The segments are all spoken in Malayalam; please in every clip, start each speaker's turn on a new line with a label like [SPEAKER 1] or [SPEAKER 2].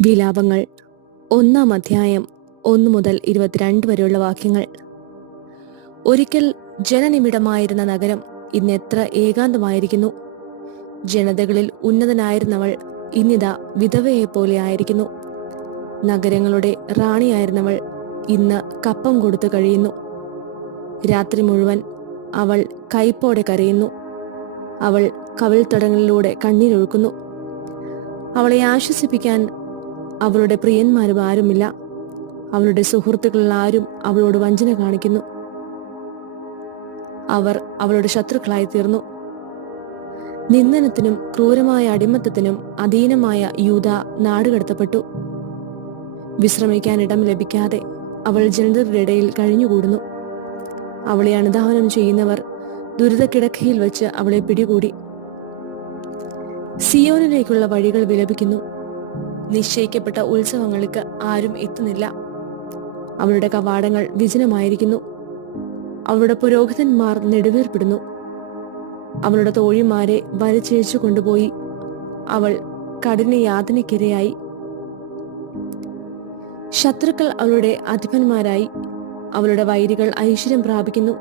[SPEAKER 1] വിലാപങ്ങൾ. ഒന്നാം അധ്യായം ഒന്നു മുതൽ ഇരുപത്തിരണ്ട് വരെയുള്ള വാക്യങ്ങൾ. ഒരിക്കൽ ജനനിമിടമായിരുന്ന നഗരം ഇന്ന് എത്ര ഏകാന്തമായിരിക്കുന്നു. ജനതകളിൽ ഉന്നതനായിരുന്നവൾ ഇന്നിതാ വിധവയെ പോലെ ആയിരിക്കുന്നു. നഗരങ്ങളുടെ റാണിയായിരുന്നവൾ ഇന്ന് കപ്പം കൊടുത്തു കഴിയുന്നു. രാത്രി മുഴുവൻ അവൾ കയ്പോടെ കരയുന്നു. അവൾ കവിൾത്തടങ്ങളിലൂടെ കണ്ണീരൊഴുക്കുന്നു. അവളെ ആശ്വസിപ്പിക്കാൻ അവളുടെ പ്രിയന്മാരും ആരുമില്ല. അവളുടെ സുഹൃത്തുക്കളിൽ ആരും അവളോട് വഞ്ചന കാണിക്കുന്നു. അവർ അവളുടെ ശത്രുക്കളായി തീർന്നു. നിന്ദനത്തിനും ക്രൂരമായ അടിമത്തത്തിനും അധീനമായ യൂത നാടുകടത്തപ്പെട്ടു വിശ്രമിക്കാൻ ഇടം ലഭിക്കാതെ അവൾ ജനതരുടെ ഇടയിൽ കഴിഞ്ഞുകൂടുന്നു. അവളെ അനുധാവനം ചെയ്യുന്നവർ ദുരിതക്കിടക്കയിൽ വെച്ച് അവളെ പിടികൂടി. സിയോനിലേക്കുള്ള വഴികൾ വിലപിക്കുന്നു. നിശ്ചയിക്കപ്പെട്ട ഉത്സവങ്ങൾക്ക് ആരും എത്തുന്നില്ല. അവളുടെ കവാടങ്ങൾ വിജനമായിരിക്കുന്നു. അവളുടെ പുരോഹിതന്മാർ നെടുവേർപ്പെടുന്നു. അവളുടെ തോഴിമാരെ വലിച്ചേച്ചു കൊണ്ടുപോയി. അവൾ കഠിന യാതനയ്ക്കിരയായി. ശത്രുക്കൾ അവളുടെ അധിപന്മാരായി. അവളുടെ വൈരികൾ ഐശ്വര്യം പ്രാപിക്കുന്നു.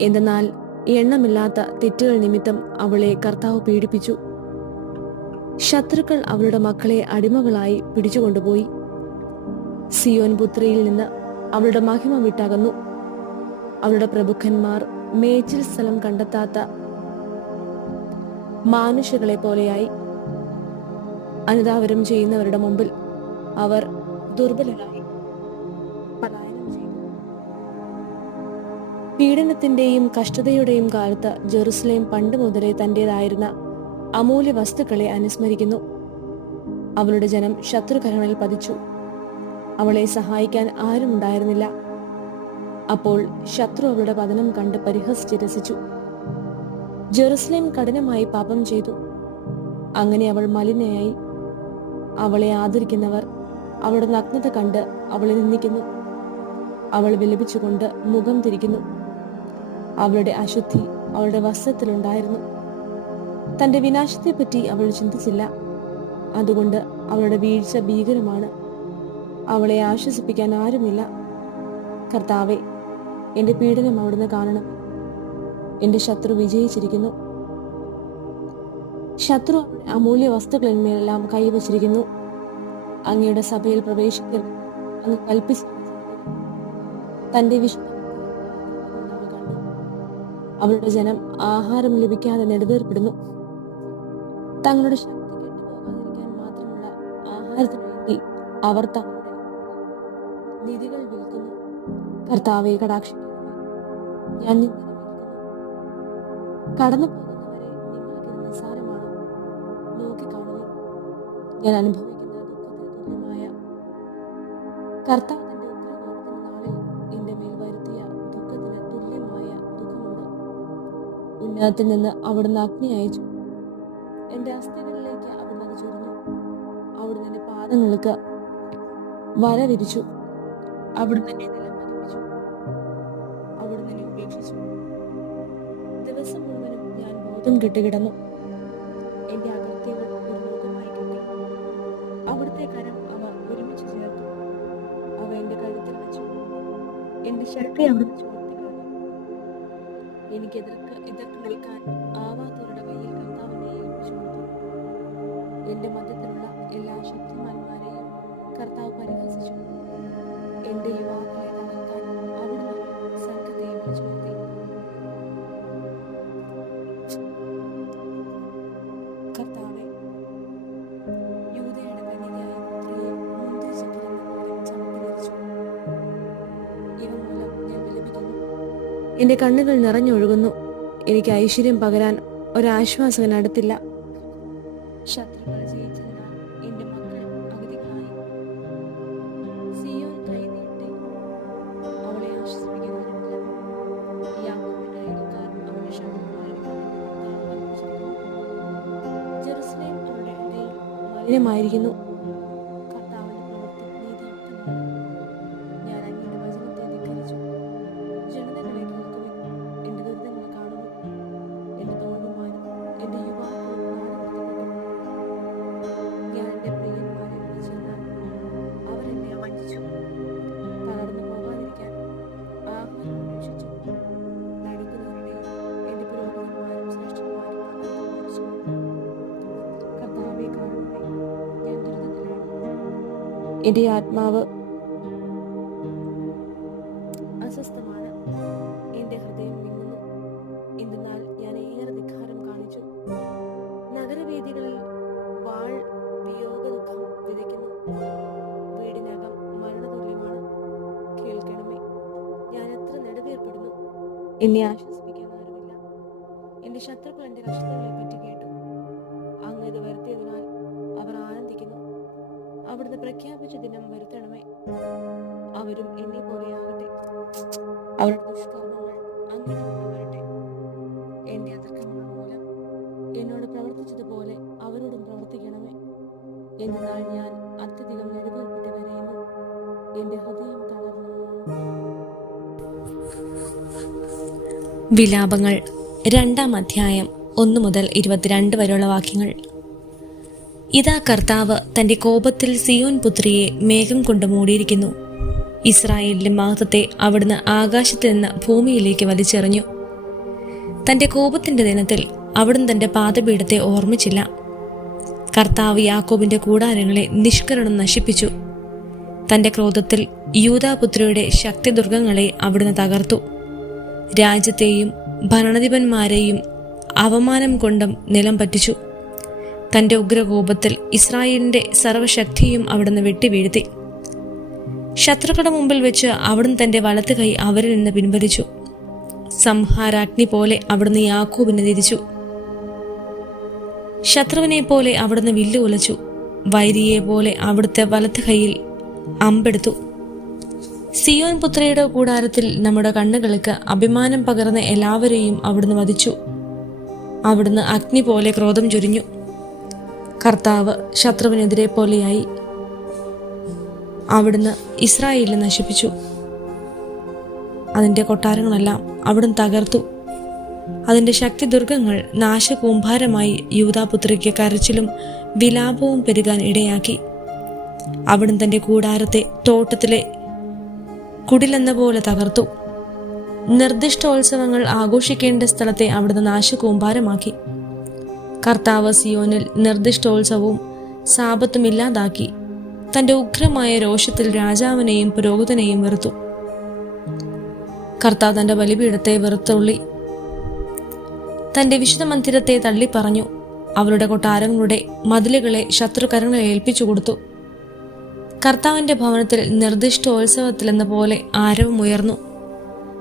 [SPEAKER 1] എന്തെന്നാൽ എണ്ണമില്ലാത്ത തെറ്റുകൾ നിമിത്തം അവളെ കർത്താവ് പീഡിപ്പിച്ചു. ശത്രുക്കൾ അവളുടെ മക്കളെ അടിമകളായി പിടിച്ചുകൊണ്ടുപോയി. സിയോൻ പുത്രിയിൽ നിന്ന് അവളുടെ മഹിമ വിട്ടകന്നു. അവളുടെ പ്രഭുക്കന്മാർ മേച്ചിൽ സ്ഥലം കണ്ടെത്താത്ത മാനുഷികളെ പോലെയായി. അനുതാപരം ചെയ്യുന്നവരുടെ മുമ്പിൽ അവർ ദുർബലരായി പീഡനത്തിന്റെയും കഷ്ടതയുടെയും കാലത്ത് ജെറുസലേം പണ്ട് മുതലേ തന്റേതായിരുന്ന അമൂല്യ വസ്തുക്കളെ അനുസ്മരിക്കുന്നു. അവളുടെ ജനം ശത്രുകരണയിൽ പതിച്ചു. അവളെ സഹായിക്കാൻ ആരും ഉണ്ടായിരുന്നില്ല. അപ്പോൾ ശത്രു അവളുടെ പതനം കണ്ട് പരിഹസിച്ച് രസിച്ചു. ജെറുസലേം കഠിനമായി പാപം ചെയ്തു. അങ്ങനെ അവൾ മലിനയായി. അവളെ ആദരിക്കുന്നവർ അവളുടെ നഗ്നത കണ്ട് അവളെ നിന്ദിക്കുന്നു. അവൾ വിലപിച്ചുകൊണ്ട് മുഖം തിരിക്കുന്നു. അവളുടെ അശുദ്ധി അവളുടെ വസ്ത്രത്തിലുണ്ടായിരുന്നു. തന്റെ വിനാശത്തെപ്പറ്റി അവൾ ചിന്തിച്ചില്ല. അതുകൊണ്ട് അവളുടെ വീഴ്ച ഭീകരമാണ്. അവളെ ആശ്വസിപ്പിക്കാൻ ആരുമില്ല. കർത്താവെ എന്റെ പീഡനം അവിടുന്ന് കാണണം. എന്റെ ശത്രു വിജയിച്ചിരിക്കുന്നു. ശത്രു അമൂല്യ വസ്തുക്കളിന്മേലെല്ലാം കൈവച്ചിരിക്കുന്നു. അങ്ങയുടെ സഭയിൽ പ്രവേശിക്കരുത് അങ്ങ് കൽപ്പിച്ചു തന്റെ കണ്ടു. അവളുടെ ജനം ആഹാരം ലഭിക്കാതെ നെടുവേർപ്പെടുന്നു തങ്ങളുടെ ശക്തി കെട്ടുപോകാതിരിക്കാൻ മാത്രമുള്ള ആഹാരത്തിന് വേണ്ടി അവർ തങ്ങളുടെ നിധികൾ വിൽക്കുന്നു. കർത്താവെ ഞാൻ നിന്നെ വിൽക്കുന്നു. കടന്നു പോകുന്നവരെ നിങ്ങൾക്ക് നിസ്സാരമാണ്? നോക്കിക്കാണുക ഞാൻ അനുഭവിക്കുന്ന ദുഃഖത്തിന് തുല്യമായ കർത്താവ് മേൽ ഉന്നതത്തിൽ നിന്ന് അവിടുന്ന് അഗ്നി അയച്ചു. എന്റെ അസ്ഥികളിലേക്ക് അവിടുന്ന് അത് ചൊരിഞ്ഞു അവിടുന്ന് എന്റെ പാദങ്ങൾക്ക് വര വിരിച്ചു. അവിടുന്ന് എന്നെ നിലം പതിപ്പിച്ചു. അവിടുന്ന് എന്നെ ഉപേക്ഷിച്ചു. ദിവസം മുഴുവനും ഞാൻ ബോധം കെട്ടുകിടന്നു. എന്റെ അകൃത്യങ്ങൾ ഒരു ലോകമായി കെട്ടി. അവിടുത്തെ കരം അവ ഒരുമിച്ച് ചേർത്തു. അവ എന്റെ കഴുത്തിൽ വെച്ചു. എന്റെ ശക്തി അവിടുന്ന് ചോർത്തിക്കളഞ്ഞു എനിക്ക് എതിർക്ക് എതിർത്ത് നിൽക്കാൻ എന്റെ മധ്യത്തിലുള്ള എല്ലാ ശക്തിമാന്മാരെയും കർത്താവ് പരിഹസിച്ചു. എന്റെ യുവാക്കളെ തകർക്കാൻ അവിടുന്ന് സംഘത്തെ വിളിച്ചു വരുത്തി കർത്താവെ യൂദയുടെ കന്യകയായ പുത്രിയെ മുന്തിരിച്ചക്കിലെന്ന പോലെ ചവിട്ടിവരിച്ചു ഇവ മൂലം ഞാൻ വിലപിക്കുന്നു. എന്റെ കണ്ണുകൾ നിറഞ്ഞൊഴുകുന്നു. എനിക്ക് ഐശ്വര്യം പകരാൻ ഒരാശ്വാസകൻ അടുത്തില്ല ശത്രുക്കൾ ധിക്കരിച്ചു. ജനതകളെ കേൾക്കുവിൻ എന്റെ യുവാക്കളും എന്റെ ആത്മാവ് അസ്വസ്ഥമാണ്. എന്റെ ഹൃദയം മിന്നുന്നു. എന്തെന്നാൽ ഞാൻ ഏറെ ധിക്കാരം കാണിച്ചു. നഗരവേദികളിൽ വാൾ വിയോഗ ദുഃഖം വിതയ്ക്കുന്നു. വീടിനകം മരണതുല്യമാണ്. കേൾക്കണമേ ഞാൻ എത്ര നെടുവേർപ്പെടുന്നു. എന്നെ ആശ്വസിപ്പിക്കാൻ ആരുമില്ല. എന്റെ ശത്രുക്കൾ എന്റെ കഷ്ടതകളെ പറ്റി പ്രഖ്യാപിച്ച ദിനം വരുത്തണമേ. അവരും എന്നെ പോലെയാകട്ടെ അവരുടെ ദുഷ്കർമ്മങ്ങൾ അങ്ങനെ വരട്ടെ. എന്റെ അതിർക്കങ്ങൾ മൂലം എന്നോട് പ്രവർത്തിച്ചതുപോലെ അവരോടും പ്രവർത്തിക്കണമേ. എന്നാൽ ഞാൻ അത്യധികം നെടുവേൽപ്പെട്ട് കരയുന്നു എന്റെ ഹൃദയം തളർന്നു.
[SPEAKER 2] വിലാപങ്ങൾ രണ്ടാം അധ്യായം ഒന്ന് മുതൽ ഇരുപത്തിരണ്ട് വരെയുള്ള വാക്യങ്ങൾ. ഇതാ കർത്താവ് തന്റെ കോപത്തിൽ സിയോൻ പുത്രിയെ മേഘം കൊണ്ട് മൂടിയിരിക്കുന്നു. ഇസ്രായേലിന്റെ മഹത്വത്തെ അവിടുന്ന് ആകാശത്തിൽ നിന്ന് ഭൂമിയിലേക്ക് വലിച്ചെറിഞ്ഞു. തന്റെ കോപത്തിന്റെ ദിനത്തിൽ അവിടുന്ന് തന്റെ പാദപീഠത്തെ ഓർമ്മിച്ചില്ല. കർത്താവ് യാക്കോബിന്റെ കൂടാരങ്ങളെ നിഷ്കരണം നശിപ്പിച്ചു. തന്റെ ക്രോധത്തിൽ യൂതാപുത്രിയുടെ ശക്തിദുർഗങ്ങളെ അവിടുന്ന് തകർത്തു. രാജ്യത്തെയും ഭരണധിപന്മാരെയും അവമാനം കൊണ്ടും നിലം പറ്റിച്ചു തന്റെ ഉഗ്രകോപത്തിൽ ഇസ്രായേലിന്റെ സർവശക്തിയും അവിടുന്ന് വെട്ടിവീഴ്ത്തി. ശത്രുക്കളുടെ മുമ്പിൽ വെച്ച് അവിടുന്ന് തന്റെ വലത്ത് കൈ അവരിൽ നിന്ന് പിൻവലിച്ചു. സംഹാരാഗ്നി പോലെ അവിടുന്ന് യാക്കൂബിനെ തിരിച്ചു ശത്രുവിനെ പോലെ അവിടുന്ന് വില്ലു ഉലച്ചു വൈരിയെ പോലെ അവിടുത്തെ വലത്ത് കൈയിൽ അമ്പെടുത്തു. സിയോൻ പുത്രയുടെ കൂടാരത്തിൽ നമ്മുടെ കണ്ണുകൾക്ക് അഭിമാനം പകർന്ന എല്ലാവരെയും അവിടുന്ന് വധിച്ചു. അവിടുന്ന് അഗ്നി പോലെ ക്രോധം ചൊരിഞ്ഞു. കർത്താവ് ശത്രുവിനെതിരെ പോലെയായി അവിടുന്ന് ഇസ്രായേലിനെ നശിപ്പിച്ചു. അതിന്റെ കൊട്ടാരങ്ങളെല്ലാം അവിടുന്ന് തകർത്തു. അതിന്റെ ശക്തി ദുർഗങ്ങൾ നാശകൂമ്പാരമായി യൂതാപുത്രിക്ക് കരച്ചിലും വിലാപവും പെരുകാൻ ഇടയാക്കി. അവിടുന്ന് തന്റെ കൂടാരത്തെ തോട്ടത്തിലെ കുടിലെന്ന പോലെ തകർത്തു. നിർദ്ദിഷ്ടോത്സവങ്ങൾ ആഘോഷിക്കേണ്ട സ്ഥലത്തെ അവിടുന്ന് നാശകൂമ്പാരമാക്കി. കർത്താവ് സിയോനിൽ നിർദ്ദിഷ്ടോത്സവവും സാപത്തും ഇല്ലാതാക്കി. തന്റെ ഉഗ്രമായ രോഷത്തിൽ രാജാവിനെയും പുരോഹിതനെയും വെറുത്തു. കർത്താവ് തന്റെ ബലിപീഠത്തെ വെറുത്തുള്ളി. തന്റെ വിശുദ്ധ മന്ദിരത്തെ തള്ളി പറഞ്ഞു അവരുടെ കൊട്ടാരങ്ങളുടെ മതിലുകളെ ശത്രുകരങ്ങളെ ഏൽപ്പിച്ചു കൊടുത്തു. കർത്താവിന്റെ ഭവനത്തിൽ നിർദ്ദിഷ്ടോത്സവത്തിലെന്ന പോലെ ആരവമുയർന്നു.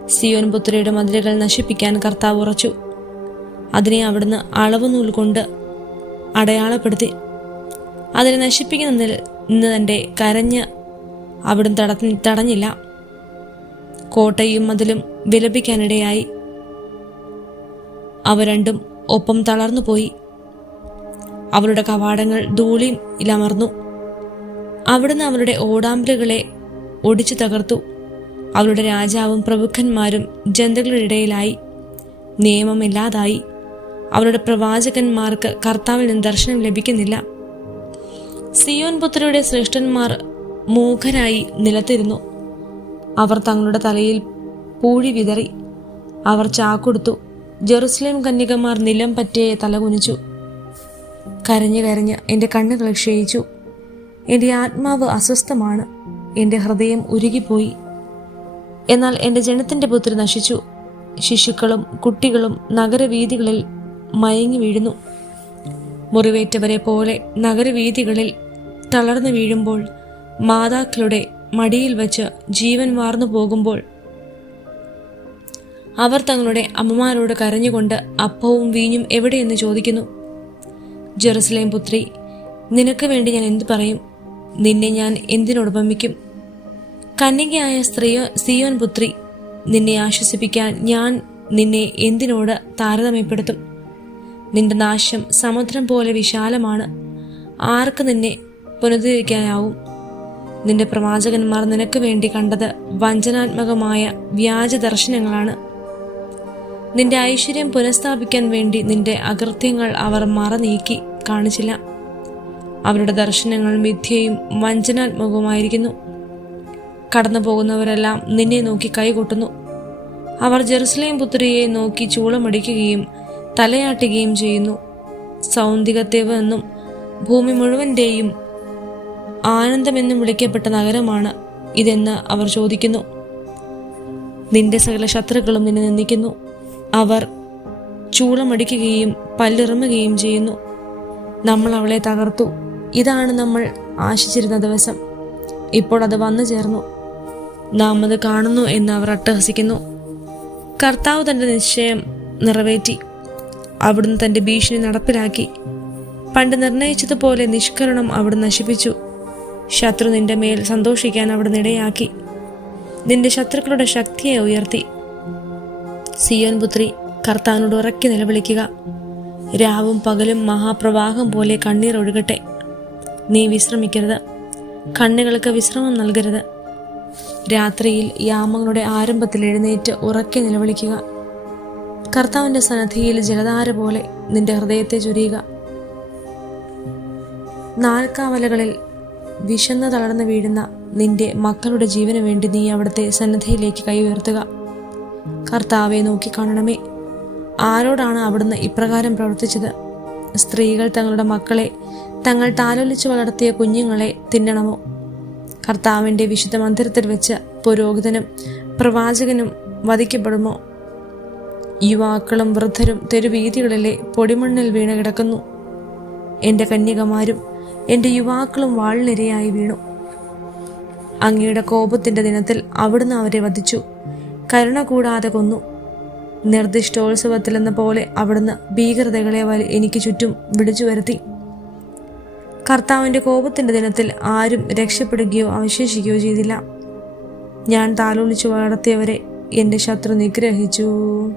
[SPEAKER 2] സിയോൻ പുത്രിയുടെ മതിലുകൾ നശിപ്പിക്കാൻ കർത്താവ് ഉറച്ചു. അതിനെ അവിടുന്ന് അളവ് നൂൽ കൊണ്ട് അടയാളപ്പെടുത്തി. അതിനെ നശിപ്പിക്കുന്നതിൽ ഇന്ന് തന്റെ കരഞ്ഞ് അവിടുന്ന് തട തടഞ്ഞില്ല. കോട്ടയും അതിലും വിലപിക്കാനിടയായി. അവ രണ്ടും ഒപ്പം തളർന്നു പോയി. അവരുടെ കവാടങ്ങൾ ധൂളിയും ഇലമർന്നു. അവിടുന്ന് അവരുടെ ഓടാമ്പലുകളെ ഒടിച്ചു തകർത്തു. അവരുടെ രാജാവും പ്രഭുക്കന്മാരും ജനതകളുടെ ഇടയിലായി. നിയമമില്ലാതായി. അവരുടെ പ്രവാചകന്മാർക്ക് കർത്താവിൽ നിന്ന് ദർശനം ലഭിക്കുന്നില്ല. സിയോൻ പുത്രയുടെ ശ്രേഷ്ഠന്മാർ മൂഖരായി നിലത്തിരുന്നു. അവർ തങ്ങളുടെ തലയിൽ പൂഴി വിതറി. അവർ ചാക്കൊടുത്തു. ജെറുസലേം കന്യകമാർ നിലം പറ്റിയെ തലകുനിച്ചു കരഞ്ഞു കരഞ്ഞ് എന്റെ കണ്ണുകൾ ക്ഷയിച്ചു. എന്റെ ആത്മാവ് അസ്വസ്ഥമാണ്. എന്റെ ഹൃദയം ഉരുകിപ്പോയി. എന്നാൽ എന്റെ ജനത്തിന്റെ പുത്രി നശിച്ചു. ശിശുക്കളും കുട്ടികളും നഗരവീഥികളിൽ മയങ്ങി വീഴുന്നു. മുറിവേറ്റവരെ പോലെ നഗരവീഥികളിൽ തളർന്നു വീഴുമ്പോൾ മാതാക്കളുടെ മടിയിൽ വച്ച് ജീവൻ വാർന്നു പോകുമ്പോൾ അവർ തങ്ങളുടെ അമ്മമാരോട് കരഞ്ഞുകൊണ്ട് അപ്പവും വീഞ്ഞും എവിടെയെന്ന് ചോദിക്കുന്നു. ജെറുസലേം പുത്രി നിനക്ക് വേണ്ടി ഞാൻ എന്തു പറയും? നിന്നെ ഞാൻ എന്തിനുപമിക്കും കന്യകയായ സ്ത്രീയോ സിയോൻ പുത്രി നിന്നെ ആശ്വസിപ്പിക്കാൻ ഞാൻ നിന്നെ എന്തിനോട് താരതമ്യപ്പെടുത്തും? നിന്റെ നാശം സമുദ്രം പോലെ വിശാലമാണ്. ആർക്ക് നിന്നെ പുനരുദ്ധരിക്കാനാവും? നിന്റെ പ്രവാചകന്മാർ നിനക്ക് വേണ്ടി കണ്ടത് വഞ്ചനാത്മകമായ വ്യാജ ദർശനങ്ങളാണ്. നിന്റെ ഐശ്വര്യം പുനഃസ്ഥാപിക്കാൻ വേണ്ടി നിന്റെ അകൃത്യങ്ങൾ അവർ മറ നീക്കി കാണിച്ചില്ല. അവരുടെ ദർശനങ്ങൾ മിഥ്യയും വഞ്ചനാത്മകവുമായിരിക്കുന്നു. കടന്നു പോകുന്നവരെല്ലാം നിന്നെ നോക്കി കൈകൊട്ടുന്നു. അവർ ജെറുസലേം പുത്രിയെ നോക്കി ചൂളമടിക്കുകയും തലയാട്ടുകയും ചെയ്യുന്നു. സൗന്ദികത്തേവ് എന്നും ഭൂമി മുഴുവന്റെയും ആനന്ദമെന്നും വിളിക്കപ്പെട്ട നഗരമാണ് ഇതെന്ന് അവർ ചോദിക്കുന്നു. നിന്റെ സകല ശത്രുക്കളും നിന്നെ നിന്ദിക്കുന്നു. അവർ ചൂളമടിക്കുകയും പല്ലിറുമുകയും ചെയ്യുന്നു. നമ്മൾ അവളെ തകർത്തു. ഇതാണ് നമ്മൾ ആശിച്ചിരുന്ന ദിവസം. ഇപ്പോൾ അത് വന്നു ചേർന്നു. നാം അത് കാണുന്നു എന്ന് അവർ അട്ടഹസിക്കുന്നു. കർത്താവ് തന്റെ നിശ്ചയം നിറവേറ്റി. അവിടുന്ന് തന്റെ ഭീഷണി നടപ്പിലാക്കി. പണ്ട് നിർണയിച്ചതുപോലെ നിഷ്കരണം അവിടെ നശിപ്പിച്ചു. ശത്രു നിന്റെ മേൽ സന്തോഷിക്കാൻ അവിടുന്ന് ഇടയാക്കി. നിന്റെ ശത്രുക്കളുടെ ശക്തിയെ ഉയർത്തി. സിയോൻ പുത്രി കർത്താനോട് ഉറക്കി നിലവിളിക്കുക. രാവും പകലും മഹാപ്രവാഹം പോലെ കണ്ണീർ ഒഴുകട്ടെ. നീ വിശ്രമിക്കരുത്. കണ്ണുകൾക്ക് വിശ്രമം നൽകരുത്. രാത്രിയിൽ യാമങ്ങളുടെ ആരംഭത്തിൽ എഴുന്നേറ്റ് ഉറക്കി നിലവിളിക്കുക. കർത്താവിന്റെ സന്നദ്ധിയിൽ ജലധാര പോലെ നിന്റെ ഹൃദയത്തെ ചൊരിയുക. നാൽക്കാവലകളിൽ വിശന്ന് തളർന്നു വീഴുന്ന നിന്റെ മക്കളുടെ ജീവന് വേണ്ടി നീ അവിടുത്തെ സന്നദ്ധിയിലേക്ക് കൈ ഉയർത്തുക. കർത്താവെ നോക്കിക്കാണണമേ. ആരോടാണ് അവിടുന്ന് ഇപ്രകാരം പ്രവർത്തിച്ചത്? സ്ത്രീകൾ തങ്ങളുടെ മക്കളെ തങ്ങൾ താലൊലിച്ചു വളർത്തിയ കുഞ്ഞുങ്ങളെ തിന്നണമോ? കർത്താവിന്റെ വിശുദ്ധ മന്ദിരത്തിൽ വെച്ച് പുരോഹിതനും പ്രവാചകനും വധിക്കപ്പെടുമോ? യുവാക്കളും വൃദ്ധരും തെരുവീതികളിലെ പൊടിമണ്ണിൽ വീണ് കിടക്കുന്നു. എന്റെ കന്യകമാരും എന്റെ യുവാക്കളും വാളിനിരയായി വീണു. അങ്ങയുടെ കോപത്തിന്റെ ദിനത്തിൽ അവിടുന്ന് അവരെ വധിച്ചു. കരുണ കൂടാതെ കൊന്നു. നിർദ്ദിഷ്ടോത്സവത്തിലെന്ന പോലെ അവിടുന്ന് ഭീകരതകളെ എനിക്ക് ചുറ്റും വിളിച്ചു വരുത്തി. കർത്താവിന്റെ കോപത്തിന്റെ ദിനത്തിൽ ആരും രക്ഷപ്പെടുകയോ അവശേഷിക്കുകയോ ചെയ്തില്ല. ഞാൻ താലോലിച്ചു വളർത്തിയവരെ എന്റെ ശത്രു നിഗ്രഹിച്ചു.